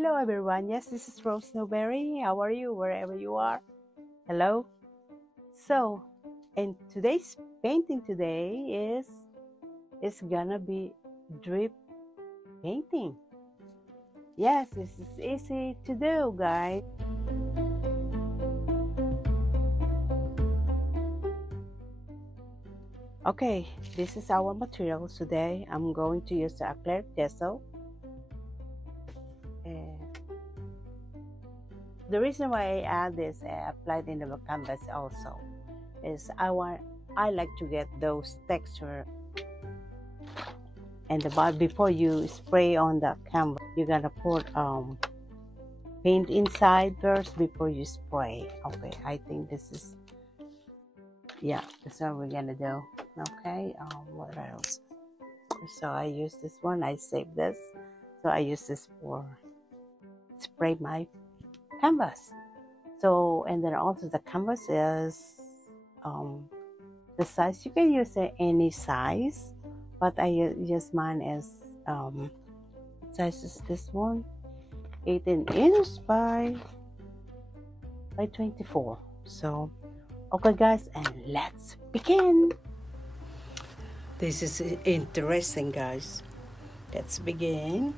Hello everyone, yes, this is Rose Newbery. How are you, wherever you are? Hello. So, and today's painting today is gonna be drip painting. Yes, this is easy to do, guys. Okay, this is our materials today. I'm going to use the Acrylic Gesso. And the reason why I add this, I applied in the canvas also, is I like to get those texture. And before you spray on the canvas, you're gonna put paint inside first before you spray. Okay, I think this is, yeah, that's what we're gonna do. Okay, what else? So I use this one, I save this, so I use this for spray my canvas. So, and then also the canvas is the size, you can use any size, but I use mine as size is this one, 18 inches by 24. So okay guys, and let's begin. This is interesting, guys. Let's begin.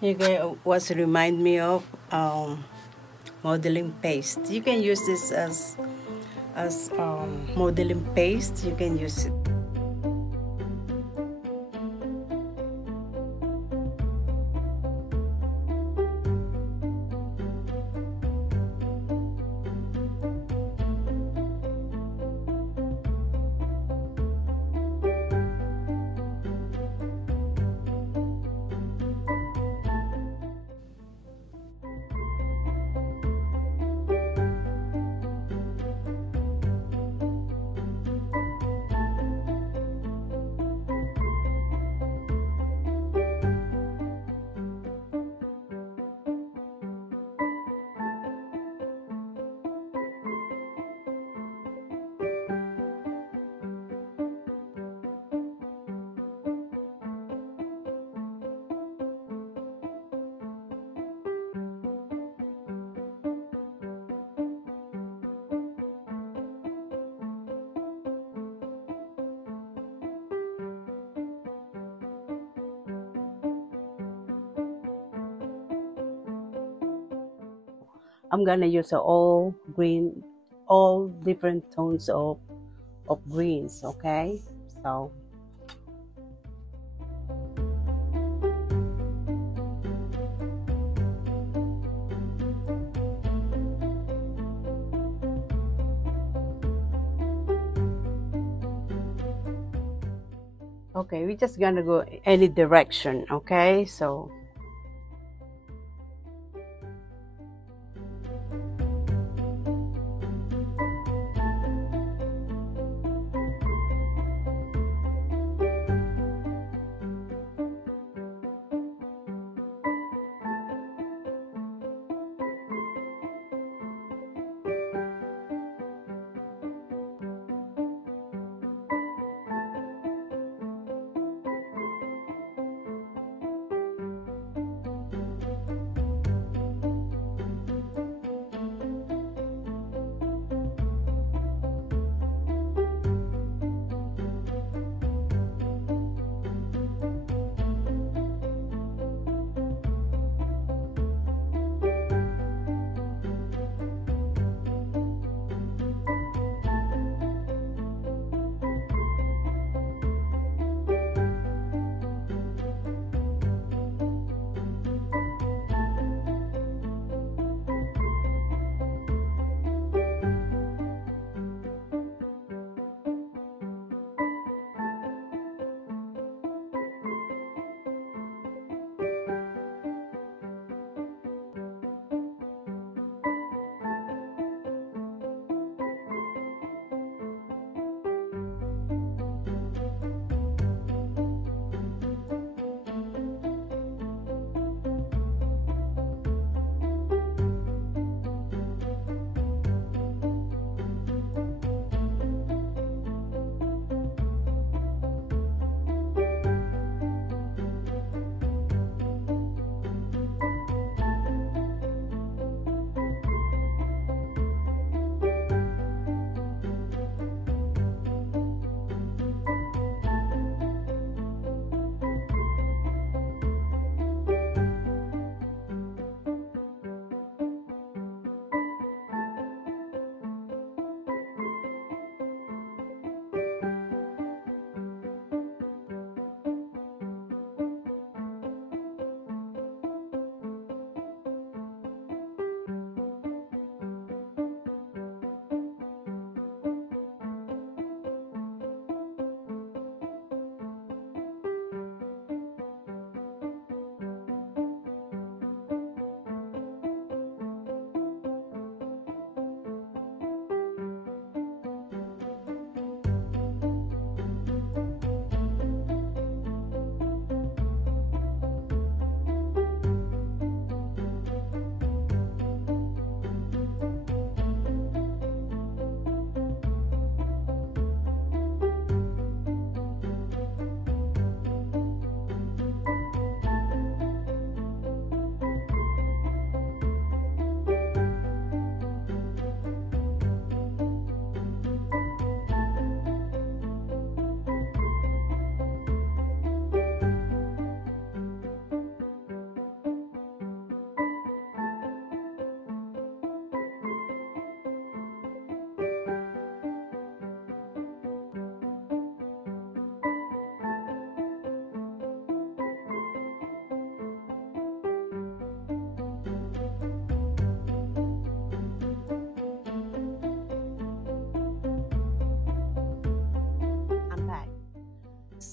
You can what's remind me of modeling paste. You can use this as modeling paste. You can use it. I'm gonna use all green, all different tones of greens. Okay, so okay, we're just gonna go any direction. Okay, so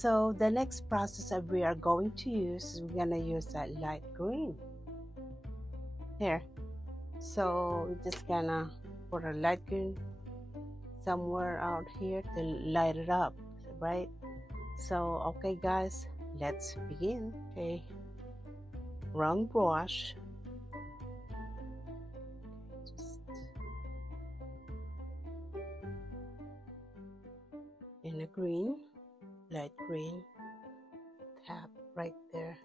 So the next process that we are going to use is we're gonna use that light green here. So we're just gonna put a light green somewhere out here to light it up, right? So okay guys, let's begin. Okay, round brush, just in a green, light green, tap right there.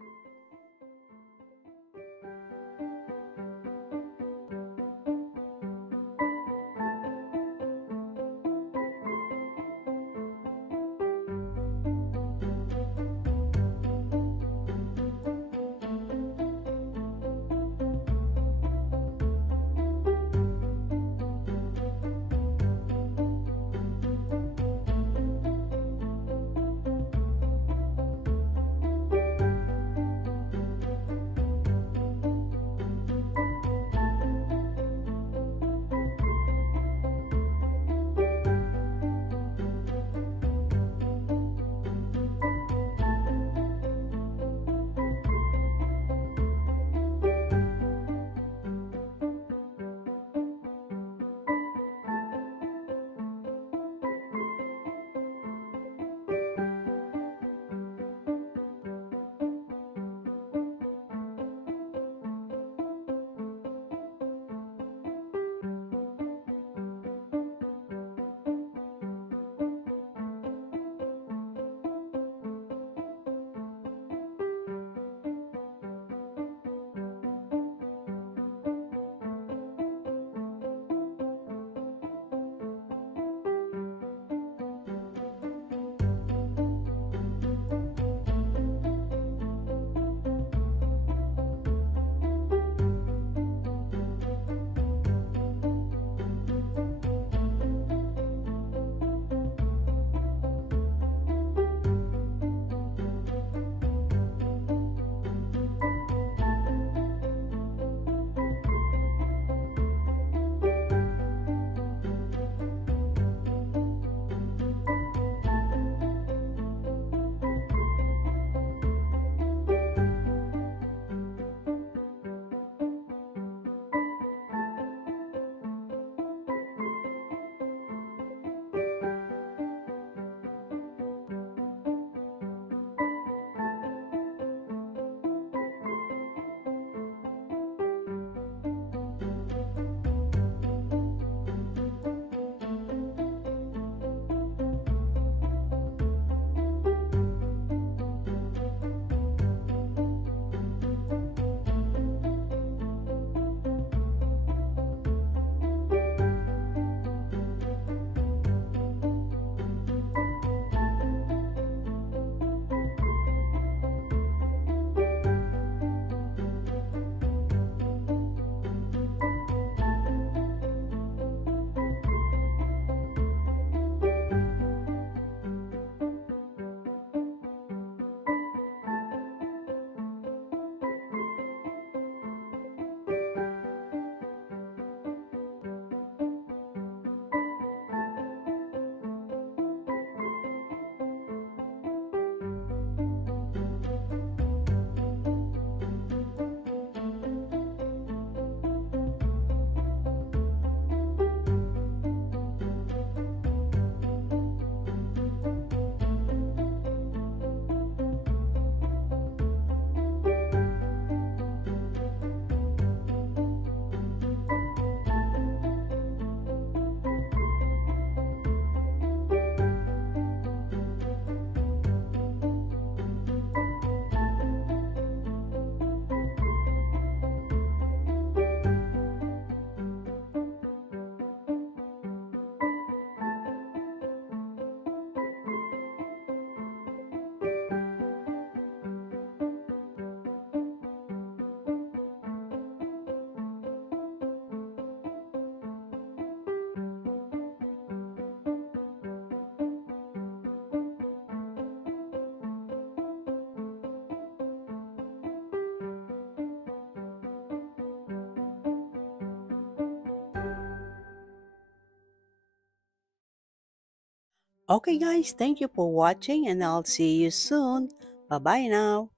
Okay guys, thank you for watching and I'll see you soon. Bye bye now.